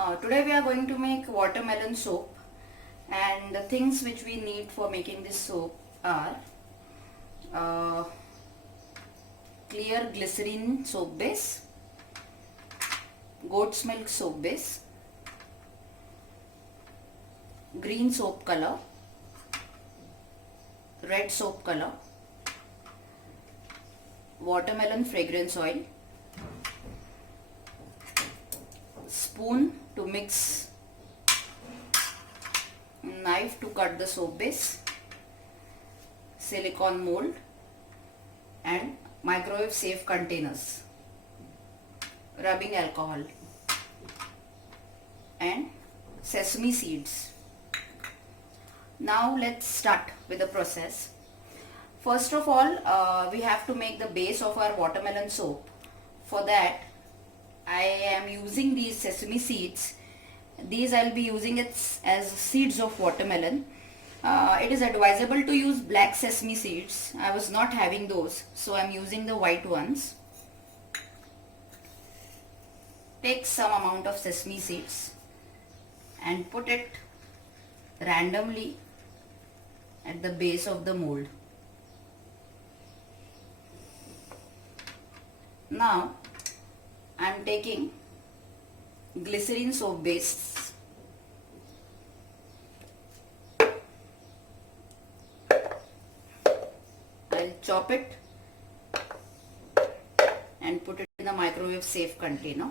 Today we are going to make watermelon soap, and the things which we need for making this soap are uh, clear glycerin soap base, goat's milk soap base, green soap color, red soap color, watermelon fragrance oil, spoon to mix, knife to cut the soap base, silicone mold, and microwave safe containers, rubbing alcohol, and sesame seeds. Now let's start with the process. First of all, we have to make the base of our watermelon soap. For that, I am using these sesame seeds. These I'll be using it as seeds of watermelon. It is advisable to use black sesame seeds. I was not having those, so I'm using the white ones. Take some amount of sesame seeds and put it randomly at the base of the mold. Now I am taking glycerin soap base. I'll chop it and put it in the microwave safe container.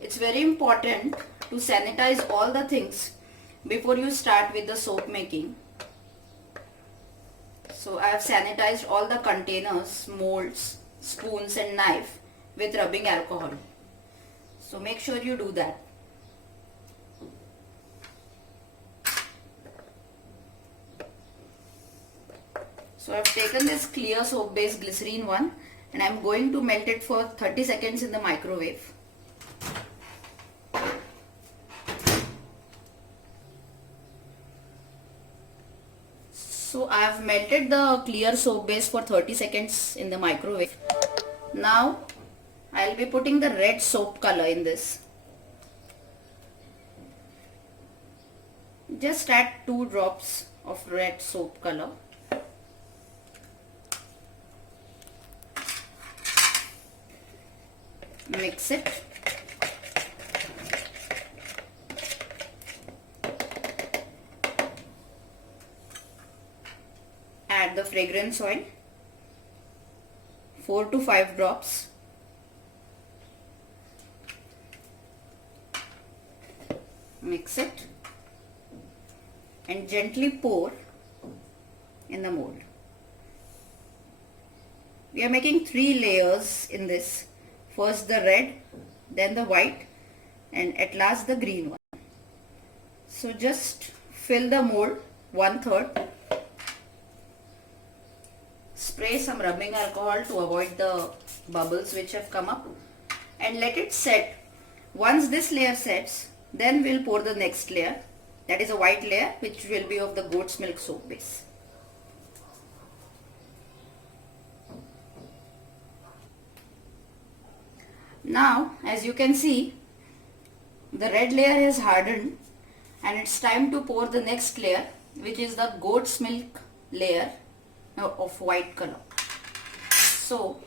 It's very important to sanitize all the things before you start with the soap making. So I have sanitized all the containers, molds, spoons and knife with rubbing alcohol. So make sure you do that. So I have taken this clear soap based glycerin one and I am going to melt it for 30 seconds in the microwave. So I have melted the clear soap base for 30 seconds in the microwave. Now I will be putting the red soap color in this. Just add 2 drops of red soap color. Mix it. Add the fragrance oil, 4 to 5 drops. Mix it and gently pour in the mold. We are making 3 layers in this. First the red, then the white, and at last the green one. So just fill the mold 1/3. Spray some rubbing alcohol to avoid the bubbles which have come up and let it set. Once this layer sets, then we'll pour the next layer, that is a white layer, which will be of the goat's milk soap base. Now as you can see, the red layer has hardened and it's time to pour the next layer, which is the goat's milk layer of white color. So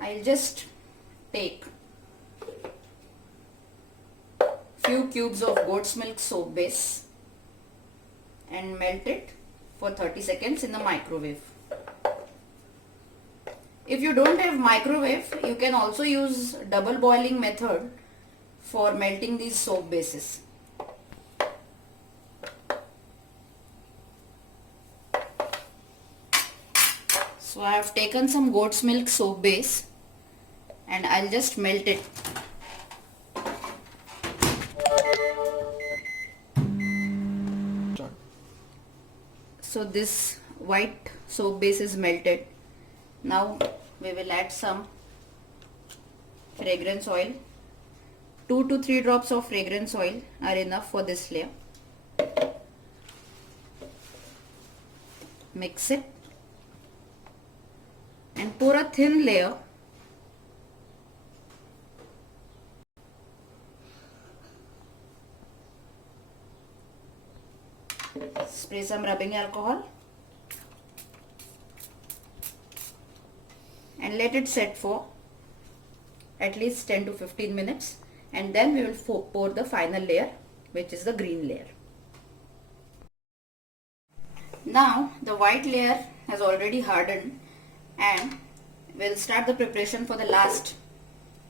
I'll just take few cubes of goat's milk soap base and melt it for 30 seconds in the microwave. If you don't have microwave, you can also use double boiling method for melting these soap bases. So I have taken some goat's milk soap base and I'll just melt it. So this white soap base is melted. Now we will add some fragrance oil. 2 to 3 drops of fragrance oil are enough for this layer. Mix it and pour a thin layer. Spray some rubbing alcohol and let it set for at least 10 to 15 minutes, and then we will pour the final layer, which is the green layer. Now the white layer has already hardened, and we'll start the preparation for the last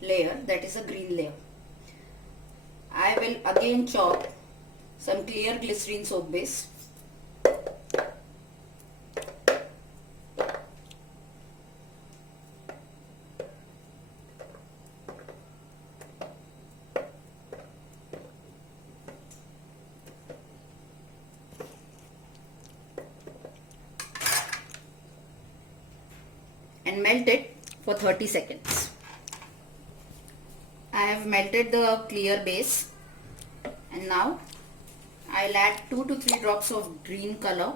layer, that is a green layer. I will again chop some clear glycerine soap base. And melt it for 30 seconds. I have melted the clear base, and now I'll add 2 to 3 drops of green color.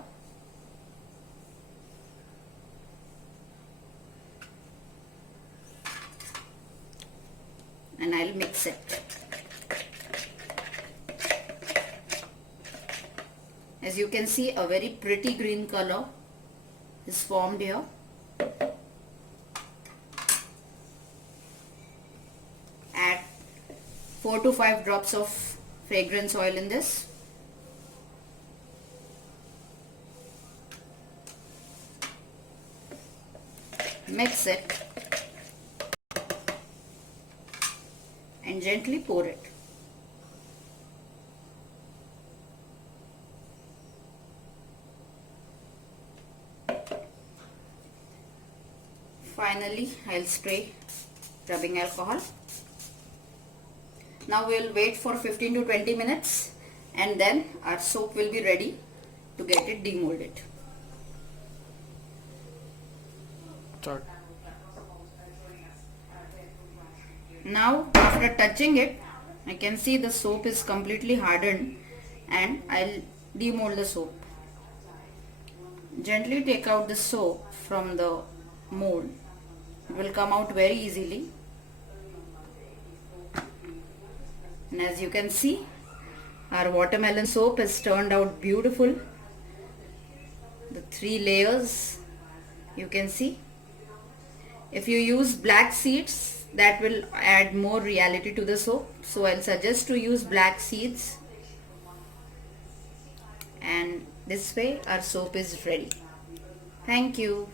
And I'll mix it. As you can see, a very pretty green color is formed here. Add 4 to 5 drops of fragrance oil in this. Mix it and gently pour it. Finally, I'll spray rubbing alcohol. Now we'll wait for 15 to 20 minutes, and then our soap will be ready to get it demolded. Start. Now after touching it, I can see the soap is completely hardened, and I'll demold the soap. Gently take out the soap from the mold. It will come out very easily. And as you can see, our watermelon soap has turned out beautiful. The 3 layers you can see. If you use black seeds, that will add more reality to the soap. So I'll suggest to use black seeds. And this way our soap is ready. Thank you.